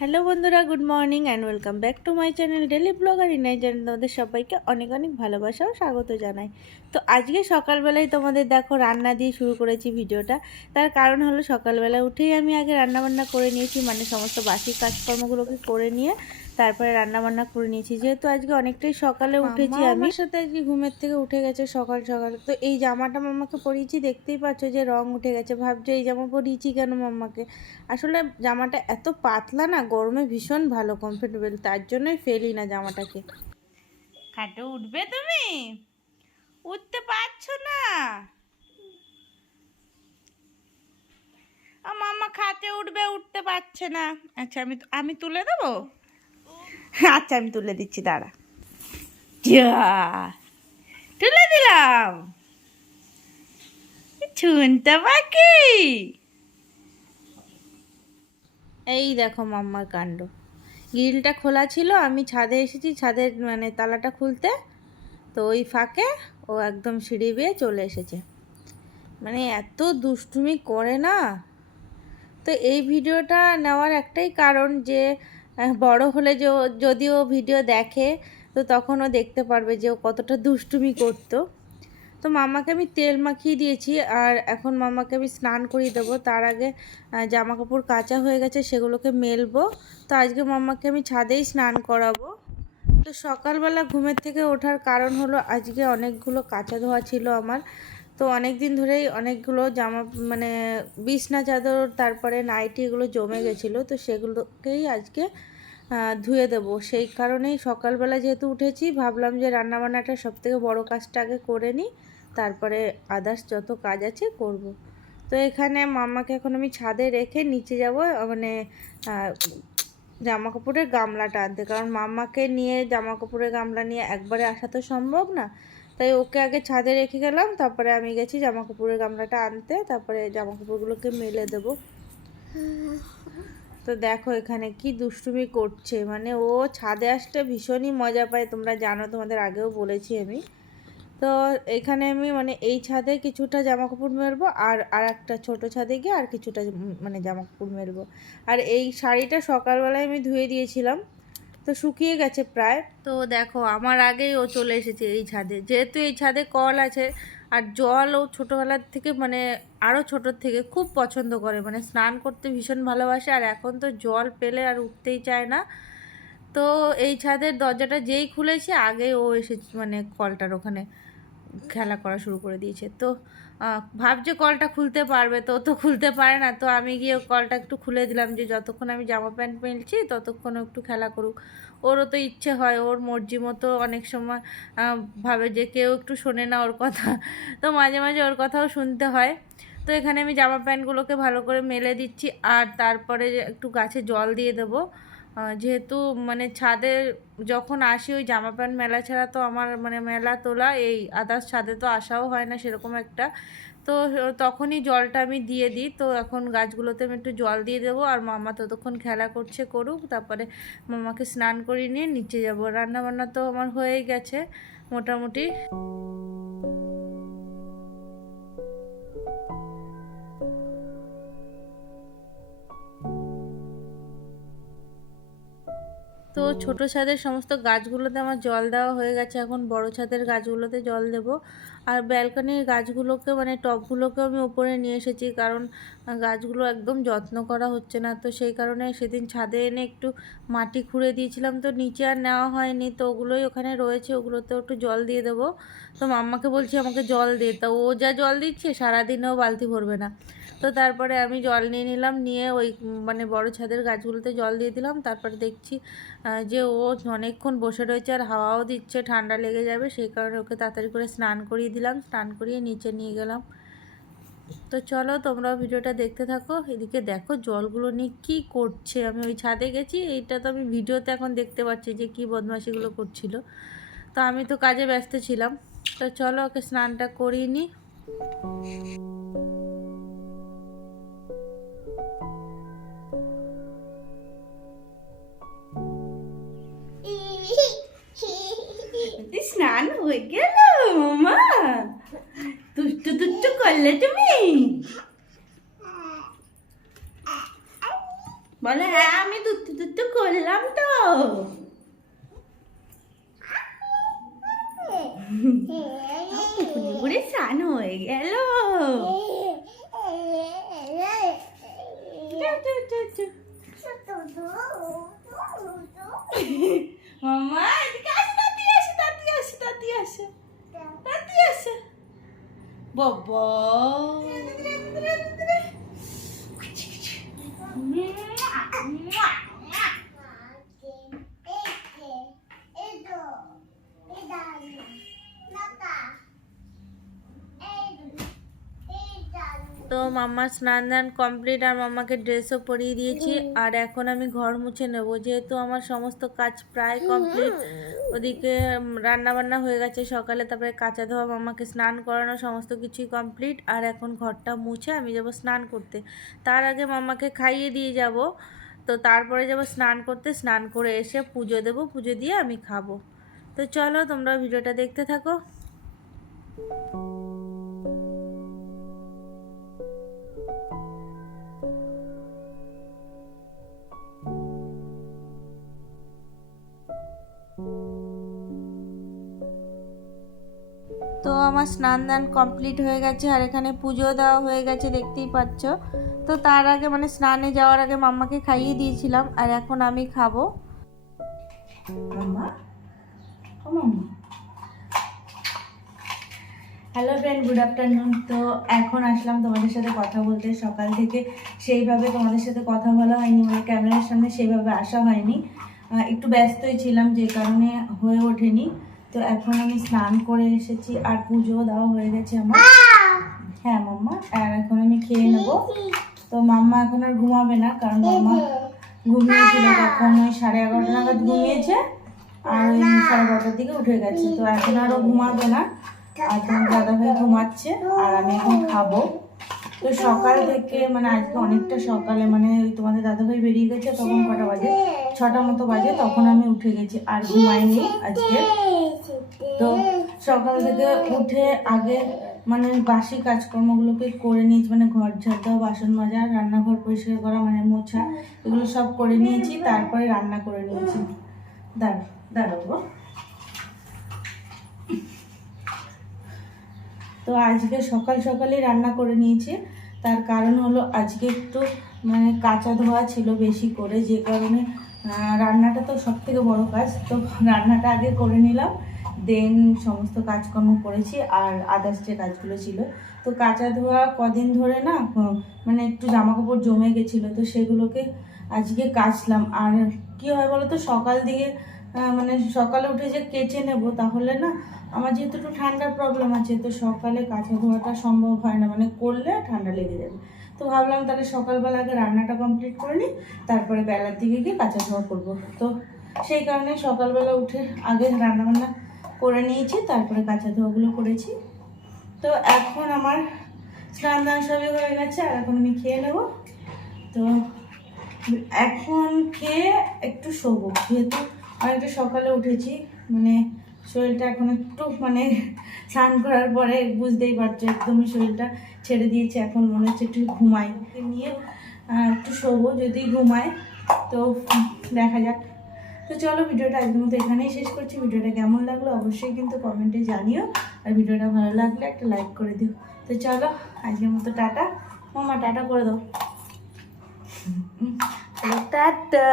Hello বন্ধুরা, good morning and welcome back to my channel daily blogger ইনাই channel. তোমাদের সবাইকে অনেক অনেক ভালোবাসা ও স্বাগত জানাই। তো আজকে সকালবেলায় তোমাদের দেখো রান্না দিয়ে শুরু করেছি ভিডিওটা। তার কারণ হলো সকালবেলা উঠেই আমি আগে রান্নাবান্না করে নিয়েছি, মানে সমস্ত বাসি কাজকর্মগুলোকে করে নিয়ে তারপরে রান্নাবান্না করে নিয়েছি। যেহেতু আজকে অনেকটাই সকালে উঠেছি, আমি সাথে আজকে ঘুমের থেকে উঠে গেছে সকাল সকাল। তো এই জামাটা মাম্মাকে পরিয়েছি, দেখতেই পাচ্ছ যে রং উঠে গেছে। ভাবছো এই জামা পরিয়েছি কেন মাম্মাকে। আসলে জামাটা এত পাতলা না, গরমে ভীষণ ভালো কমফোর্টেবল, তার জন্যই ফেলি না জামাটাকে। খাটে উঠবে তুমি? উঠতে পারছো না? মাম্মা খাটে উঠবে, উঠতে পারছে না। আচ্ছা আমি আমি তুলে দেবো। আচ্ছা আমি তুলে দিচ্ছি, দাঁড়া। যা, তুলে দিলাম। শুনতে পাখি, এই দেখো মাম্মার কাণ্ড। গ্রিলটা খোলা ছিল, আমি ছাদে এসেছি ছাদের মানে তালাটা খুলতে, তো ওই ফাঁকে ও একদম সিঁড়ি বেয়ে চলে এসেছে। মানে এত দুষ্টুমি করে না। তো এই ভিডিওটা নেওয়ার একটাই কারণ যে বড় হলে যে যদি ও ভিডিও দেখে তো তখন ও দেখতে পারবে যে ও কতটা দুষ্টুমি করতো। তো মাম্মাকে আমি তেল মাখিয়ে দিয়েছি, আর এখন মাম্মাকে আমি স্নান করিয়ে দেবো। তার আগে জামা কাপড় কাচা হয়ে গেছে, সেগুলোকে মেলবো। তো আজকে মাম্মাকে আমি ছাদেই স্নান করাবো। তো সকালবেলা ঘুমের থেকে ওঠার কারণ হলো আজকে অনেকগুলো কাঁচা ধোয়া ছিল আমার। তো অনেক দিন ধরেই অনেকগুলো জামা মানে বিছনা চাদর তারপরে নাইটি এগুলো জমে গেছিলো, তো সেগুলোকেই আজকে ধুয়ে দেবো। সেই কারণেই সকালবেলা যেহেতু উঠেছি ভাবলাম যে রান্নাবান্নাটা সবথেকে বড় কাজটা আগে করে নিই, তারপরে আদার্স যত কাজ আছে করব। তো এখানে মাম্মাকে এখন আমি ছাদে রেখে নিচে যাব, মানে জামা কাপড়ের গামলাটা আনতে, কারণ মাম্মাকে নিয়ে জামা কাপড়ের গামলা নিয়ে একবারে আসা তো সম্ভব না। তাই ওকে আগে ছাদে রেখে গেলাম, তারপরে আমি গেছি জামা কাপড়ের গামলাটা আনতে, তারপরে জামা কাপড়গুলোকে মেলে দেবো। তো দেখো এখানে কি দুষ্টুমি করছে, মানে ও ছাদে আসতে ভীষণই মজা পায়, তোমরা জানো, তোমাদের আগেও বলেছি আমি। তো এখানে আমি মানে এই ছাদে কিছুটা জামা কাপড় মেলবো, আর একটা ছোটো ছাদে গিয়ে আর কিছুটা মানে জামা কাপড় মেলবো। আর এই শাড়িটা সকালবেলায় আমি ধুয়ে দিয়েছিলাম, তো শুকিয়ে গেছে প্রায়। তো দেখো আমার আগেই ও চলে এসেছে এই ছাদে, যেহেতু এই ছাদে কল আছে আর জল ও ছোটোবেলার থেকে মানে আরও ছোটোর থেকে খুব পছন্দ করে, মানে স্নান করতে ভীষণ ভালোবাসে। আর এখন তো জল পেলে আর উঠতেই চায় না। তো এই ছাদের দরজাটা যেই খুলেছে আগেই ও এসেছে, মানে কলটার ওখানে খেলা করা শুরু করে দিয়েছে। তো ভাবছে কলটা খুলতে পারবে, তো খুলতে পারে না। তো আমি গিয়ে কলটা একটু খুলে দিলাম, যে যতক্ষণ আমি জামা প্যান্ট মেলছি ততক্ষণ একটু খেলা করুক। ওরও তো ইচ্ছে হয়, ওর মর্জি মতো অনেক সময় ভাবে যে কেউ একটু শোনে না ওর কথা, তো মাঝে মাঝে ওর কথাও শুনতে হয়। তো এখানে আমি জামা প্যান্টগুলোকে ভালো করে মেলে দিচ্ছি, আর তারপরে একটু গাছে জল দিয়ে দেবো। যেহেতু মানে ছাদে যখন আসি ওই জামা প্যান্ট মেলা ছাড়া তো আমার মানে মেলা তোলা এই আদার্স ছাদে তো আসাও হয় না সেরকম একটা। তো তখনই জলটা আমি দিয়ে দিই। তো এখন গাছগুলোতে আমি একটু জল দিয়ে দেবো, আর মামা ততক্ষণ খেলা করছে করুক, তারপরে মামাকে স্নান করিয়ে নিয়ে নিচে যাব। রান্নাবান্না তো আমার হয়েই গেছে মোটামুটি। তো ছোট ছাদের সমস্ত গাছগুলোতে আমার জল দেওয়া হয়ে গেছে, এখন বড় ছাদের গাছগুলোতে জল দেব। আর ব্যালকনির গাছগুলোকে মানে টবগুলোকে আমি উপরে নিয়ে এসেছি, কারণ গাছগুলো একদম যত্ন করা হচ্ছে না। তো সেই কারণে সেদিন ছাদে এনে একটু মাটি খুঁড়ে দিয়েছিলাম, তো নিচে আর নেওয়া হয়নি, তো ওগুলোই ওখানে রয়েছে, ওগুলোতেও একটু জল দিয়ে দেবো। তো মাম্মাকে বলছি আমাকে জল দে, তা ও যা জল দিচ্ছে সারাদিনেও বালতি ভরবে না। তো তারপরে আমি জল নিয়ে নিলাম, নিয়ে ওই মানে বড় ছাদের গাছগুলোতে জল দিয়ে দিলাম। তারপরে দেখছি যে ও অনেকক্ষণ বসে রয়েছে আর হাওয়াও দিচ্ছে, ঠান্ডা লেগে যাবে, সেই কারণে ওকে তাড়াতাড়ি করে স্নান করিয়ে দিলাম, স্নান করিয়ে নিচে নিয়ে গেলাম। তো চলো তোমরাও ভিডিওটা দেখতে থাকো। এদিকে দেখো জলগুলো নিয়ে কী করছে, আমি ওই ছাদে গেছি, এইটা তো আমি ভিডিওতে এখন দেখতে পাচ্ছি যে কী বদমাশিগুলো করছিল। তো আমি তো কাজে ব্যস্ত ছিলাম। তো চলো ওকে স্নানটা করিয়ে নিই। স্নান হয়ে গেল মা, দুষ্টু দুষ্টু করলে তুমি। বলে হ্যাঁ আমি দুধ দুধ করলাম তো। পুকুরে পুকুরে স্নান হয়ে গেল। মামা এদিকে আসে, তাতি আসে, তাতি আসে, তাতি আসে, তাতি আসে বাবা। তো মাম্মার স্নান দান কমপ্লিট আর মাম্মাকে ড্রেসও পরিয়ে দিয়েছি। আর এখন আমি ঘর মুছে নেব, যেহেতু আমার সমস্ত কাজ প্রায় কমপ্লিট। ওদিকে রান্না বান্না হয়ে গেছে সকালে, তারপরে কাঁচা ধোয়া, মাম্মাকে স্নান করানো, সমস্ত কিছুই কমপ্লিট। আর এখন ঘরটা মুছে আমি যাব স্নান করতে। তার আগে মাম্মাকে খাইয়ে দিয়ে যাব, তো তারপরে যাব স্নান করতে। স্নান করে এসে পুজো দেব, পুজো দিয়ে আমি খাবো। তো চলো তোমরা ভিডিওটা দেখতে থাকো। তো আমার স্নান দান কমপ্লিট হয়ে গেছে আর এখানে পুজো দেওয়া হয়ে গেছে, দেখতেই পাচ্ছ। তো তার আগে মানে স্নানে যাওয়ার আগে মাম্মাকে খাইয়ে দিয়েছিলাম, আর এখন আমি খাবো। Hello friend, good afternoon. তো এখন আসলাম তোমাদের সাথে কথা বলতে। সকাল থেকে সেইভাবে তোমাদের সাথে কথা বলা হয়নি, মানে ক্যামেরার সামনে সেইভাবে আসা হয়নি, একটু ব্যস্তই ছিলাম যে কারণে হয়ে ওঠেনি। তো এখন আমি স্নান করে এসেছি আর পুজো দেওয়া হয়ে গেছে আমার। হ্যাঁ মাম্মা, আর এখন আমি খেয়ে নেবো। তো মাম্মা এখন আর ঘুমাবে না, কারণ মাম্মা ঘুমিয়েছিল তখন ওই 11:30 নাগাদ ঘুমিয়েছে, আর ওই 12:30টার দিকে উঠে গেছে। তো এখন আরও ঘুমাবে না, আর তোমার দাদাভাই ঘুমাচ্ছে আর আমি এখন খাবো। তো সকাল থেকে মানে আজকে অনেকটা সকালে, মানে তোমাদের দাদাভাই বেরিয়ে গেছে তখন কটা বাজে, 6টা মতো বাজে, তখন আমি উঠে গেছি আর ঘুমাইনি আজকে। তো সকাল থেকে উঠে আগে মানে বাসি কাজকর্মগুলোকে করে নিয়েছি, মানে ঘর ঝাড় দেওয়া, বাসন মাজা, রান্নাঘর পরিষ্কার করা, মানে মোছা, এগুলো সব করে নিয়েছি। তারপরে রান্না করে নিয়েছি। দাঁড়াবো। তো আজকে সকাল সকালেই রান্না করে নিয়েছি। তার কারণ হলো আজকে একটু মানে কাঁচা ধোয়া ছিল বেশি করে, যে কারণে রান্নাটা তো সব থেকে বড়ো কাজ, তো রান্নাটা আগে করে নিলাম, দেন সমস্ত কাজকর্ম করেছি। আর আদার্স যে কাজগুলো ছিল, তো কাঁচা ধোয়া কদিন ধরে না মানে একটু জামা কাপড় জমে গেছিলো, তো সেগুলোকে আজকে কাচলাম। আর কি হয় বলো তো, সকাল দিকে মানে সকালে উঠে যে কেচে নেব, তাহলে না আমার যেহেতু একটু ঠান্ডার প্রবলেম আছে, তো সকালে কাঁচা ধোয়াটা সম্ভব হয় না, মানে করলে ঠান্ডা লেগে যাবে। তো ভাবলাম তাহলে সকালবেলা আগে রান্নাটা কমপ্লিট করে নিই, তারপরে বেলার দিকে গিয়ে কাঁচা ধোয়া করবো। তো সেই কারণে সকালবেলা উঠে আগে রান্নাবান্না করে নিয়েছি, তারপরে কাঁচা ধোয়াগুলো করেছি। তো এখন আমার স্নান দান সবই হয়ে গেছে, আর এখন আমি খেয়ে নেব। তো এখন খেয়ে একটু শোবো, যেহেতু অনেকটা সকালে উঠেছি, মানে শরীরটা এখন একটু মানে স্নান করার পরে বুঝতেই পারছো একদমই শরীরটা ছেড়ে দিয়েছে। এখন মনে হচ্ছে একটু ঘুমাই, নিয়ে একটু শোবো, যদি ঘুমায় তো দেখা যাক। তো চলো ভিডিওটা আজকের মতো এখানেই শেষ করছি। ভিডিওটা কেমন লাগলো অবশ্যই কিন্তু কমেন্টে জানিও, আর ভিডিওটা ভালো লাগলে একটা লাইক করে দিও। তো চলো আজকের মতো টাটা। মামা টাটা করে দাও। টাটা।